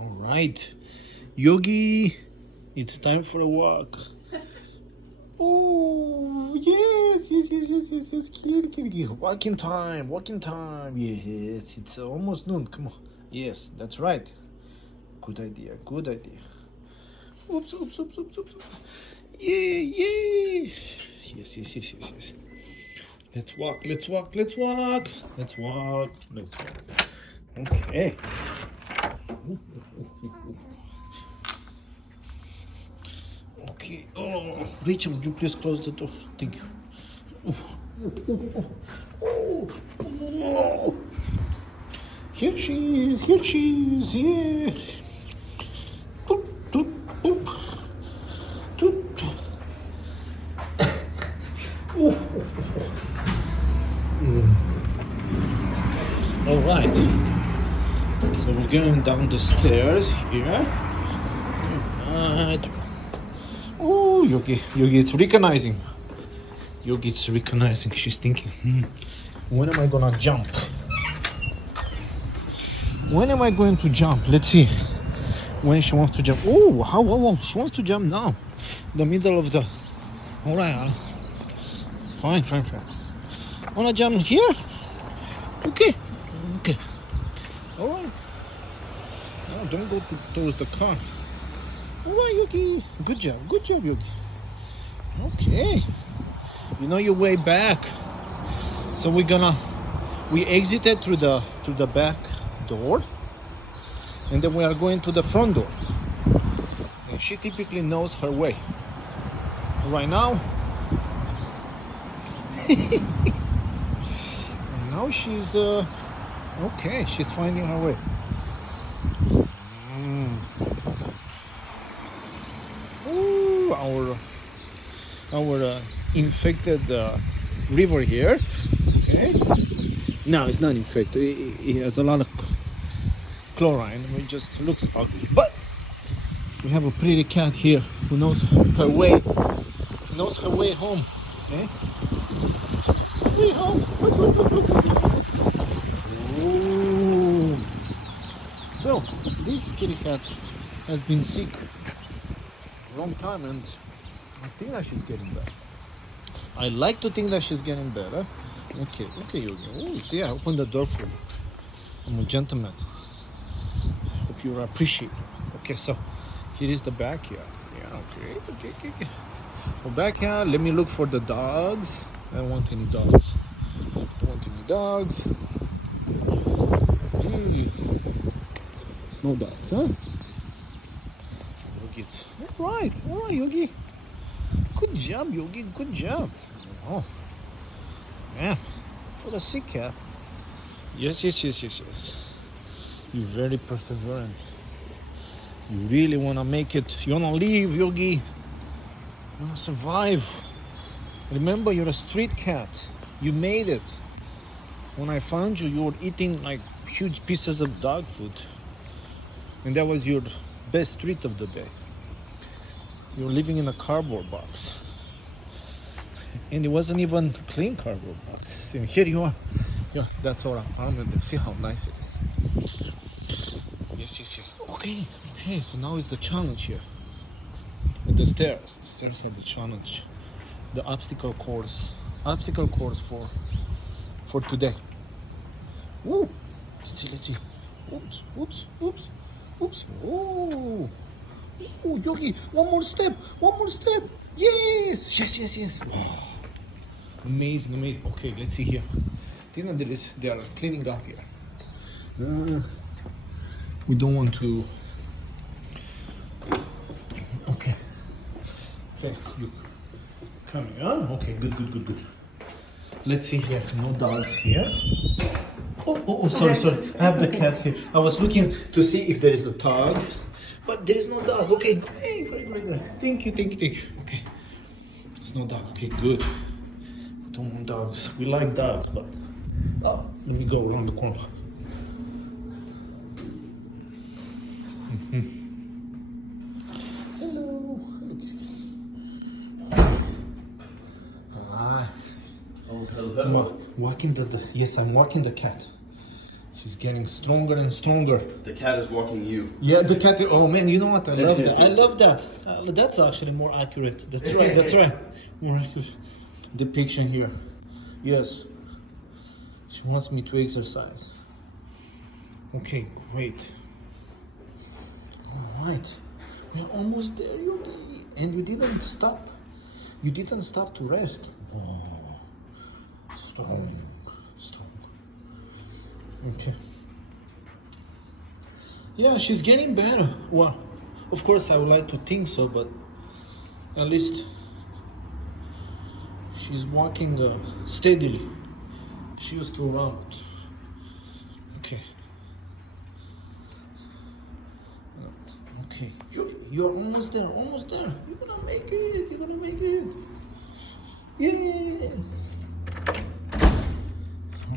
All right, Yogi, it's time for a walk. Oh, yes. Kitty. Walking time. Yes, it's almost noon. Come on. Yes, that's right. Good idea. Oops. Yeah. Yes. Let's walk. Okay. Okay. Oh, Rachel, would you please close the door? Thank you. Oh. Here she is. Yeah. Boop. Toot. All right. So we're going down the stairs here. Right. Oh, Yogi, it's recognizing. She's thinking, when am I gonna jump? When am I going to jump? Let's see. When she wants to jump. Oh, how long? She wants to jump now. The middle of the. All right. Fine. Wanna jump here? Okay. All right. No, don't go towards the car. All right, Yogi. Good job, Yogi. Okay. You know your way back. So we exited through the back door, and then we are going to the front door. And she typically knows her way. Right now, now she's okay. She's finding her way. Ooh, our infected river here. Okay. No, it's not infected. It has a lot of chlorine. It just looks ugly. But we have a pretty cat here who knows her way. Home. Okay. Knows her way home. Look. Ooh. So this kitty cat has been sick a long time, and I think that she's getting better. I like to think that she's getting better. Okay, Yogi. Oh, see, I opened the door for you. I'm a gentleman. Hope you appreciate it. Okay, so here is the backyard. Yeah, okay. Well, backyard, let me look for the dogs. I don't want any dogs. No dogs, huh? Yogi, all right, Yogi. Good job, Yogi. Good job. Oh, man, what a sick cat. Yes. You're very perseverant. You really want to make it. You want to live, Yogi. You want to survive. Remember, you're a street cat. You made it. When I found you, you were eating like huge pieces of dog food. And that was your best treat of the day. You were living in a cardboard box. And it wasn't even a clean cardboard box. And here you are. Yeah, that's all I'm. See how nice it is. Yes. Okay, so now is the challenge here. With the stairs. The stairs are the challenge. The obstacle course for today. Woo! Let's see. Oops. Oh, Yogi, one more step. Yes. Wow. Amazing. Okay, let's see here. They are cleaning up here. We don't want to. Okay. So you coming, huh? Okay, good. Let's see here. No dogs here. Oh, sorry. I have the cat here. I was looking to see if there is a dog, but there is no dog. Okay, great. Thank you. Okay. There's no dog. Okay, good. We don't want dogs. We like dogs, but let me go around the corner. Hello. Hello. Walking I'm walking the cat. She's getting stronger and stronger. The cat is walking you. Yeah, the cat. Oh man, you know what? I love that. I love that. That's actually more accurate. That's right. That's right. More accurate depiction here. Yes. She wants me to exercise. Okay, great. All right. We're almost there, Yogi. And you didn't stop. You didn't stop to rest. Oh, strong, strong. Okay. Yeah, she's getting better. Well, of course, I would like to think so, but at least she's walking steadily. She used to run. Okay. Okay. You're almost there. Almost there. You're gonna make it. You're gonna make it. Yeah.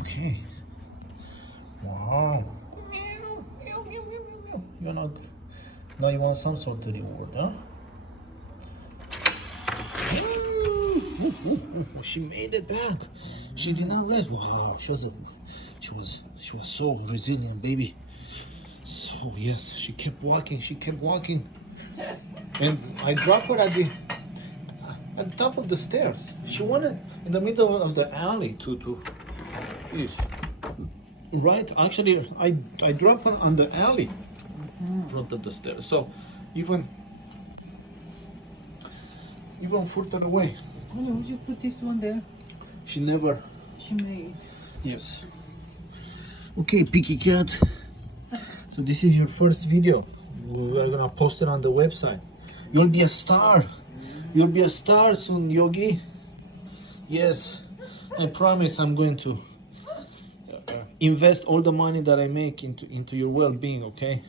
Okay. Wow. You're not. Now you want some sort of reward, huh? She made it back. She did not rest. Wow, she was so resilient, baby. So yes, she kept walking. She kept walking, and I dropped her at the top of the stairs. She wanted in the middle of the alley to. Please. Right, actually, I dropped her on the alley, in front of the stairs. So even further away. Why would you put this one there? She never. She made. Yes. Okay, picky cat. So this is your first video. We're gonna post it on the website. You'll be a star. You'll be a star soon, Yogi. Yes, I promise I'm going to invest all the money that I make into your well-being. Okay.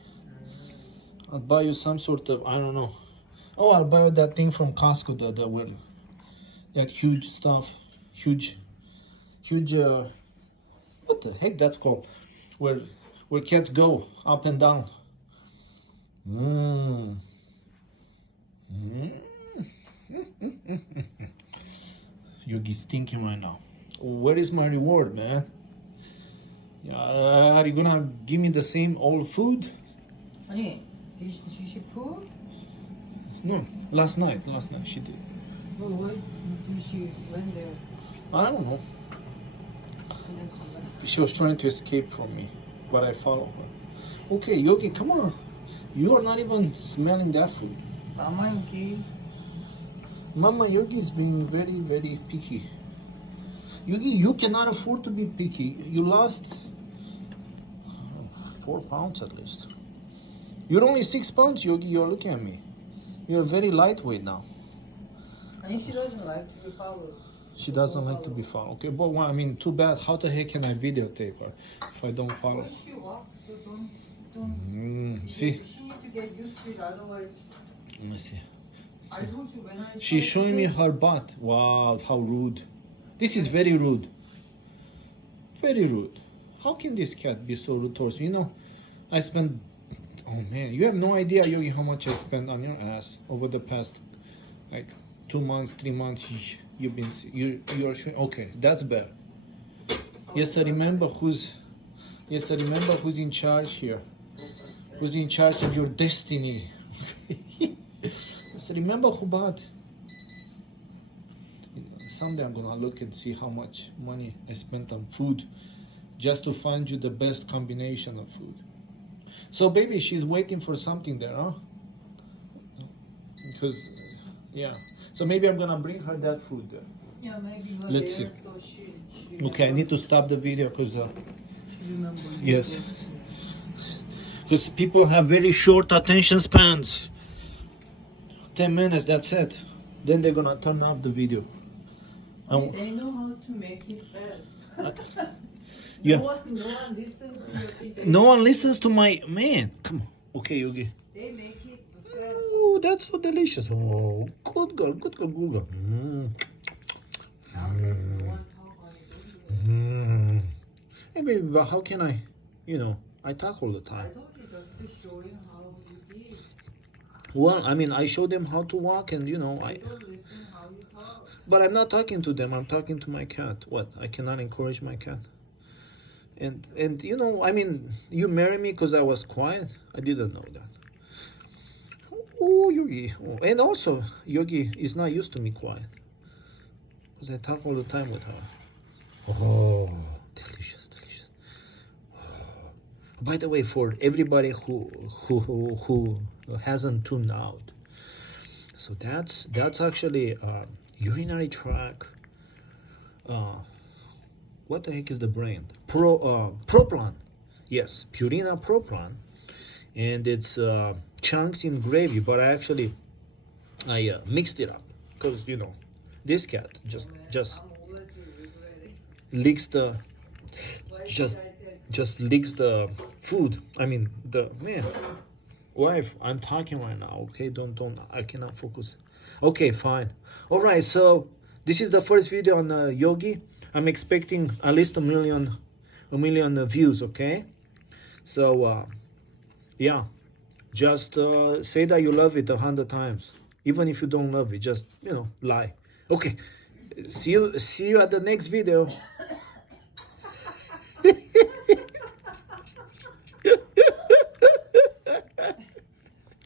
I'll buy you some sort of, I don't know. Oh, I'll buy you that thing from Costco. That huge stuff, huge. What the heck that's called? Where cats go up and down. Yogi's thinking right now. Where is my reward, man? Are you gonna give me the same old food? Honey, did she poo? No, last night she did. Oh, what did she went there? I don't know. And then come back? She was trying to escape from me, but I followed her. Okay, Yogi, come on. You are not even smelling that food. Mama, okay? Mama, Yogi is being very, very picky. Yogi, you cannot afford to be picky. You lost 4 pounds at least. You're only 6 pounds, Yogi. You're looking at me. You're very lightweight now. And she doesn't like to be followed. She doesn't like to be followed. Okay, but well, I mean, too bad. How the heck can I videotape her if I don't follow? Well, she walks, so don't. See? She need to get used to it, otherwise. Let me see. I told you when I. She's showing me her butt. Wow, how rude. This is very rude. Very rude. How can this cat be so rude towards me? You know, I spent. Oh man, you have no idea, Yogi, how much I spent on your ass over the past, like, 2 months, 3 months. You've been. You're showing. Okay, that's better. Yes, I remember who's. Yes, I remember who's in charge here. Who's in charge of your destiny. Yes, remember who bought. Someday I'm gonna look and see how much money I spent on food just to find you the best combination of food. So baby, she's waiting for something there, huh? Because, yeah. So maybe I'm gonna bring her that food there. Yeah, maybe her Let's there, see. so she Okay, I need to stop the video because She remember. yes, because people have very short attention spans. 10 minutes, that's it. Then they're gonna turn off the video. They know how to make it fast. Yeah. No one listens to your thing. No one listens to my man. Come on. Okay, Yogi. They make it fast. Oh, that's so delicious. Oh, good girl, good girl, good girl. Now there's no one talk on it. Hey, baby, but how can I, I talk all the I time. told you just to show you how you did. Well, I mean, I show them how to walk and, I... They don't listen how you talk. But I'm not talking to them. I'm talking to my cat. What? I cannot encourage my cat. And you know, I mean, you married me because I was quiet. I didn't know that. Oh, Yogi. Oh, and also, Yogi is not used to me quiet because I talk all the time with her. Oh, delicious, delicious. By the way, for everybody who hasn't tuned out, so that's actually urinary tract. What the heck is the brand? Proplan. Yes, Purina Proplan, and it's chunks in gravy. But I mixed it up because you know this cat just licks the just licks the food. I mean the man. Wife, I'm talking right now. Okay, don't. I cannot focus. Okay, fine. All right. So this is the first video on Yogi. I'm expecting at least a million views. Okay. So yeah, just say that you love it 100 times. Even if you don't love it, just lie. Okay. See you at the next video.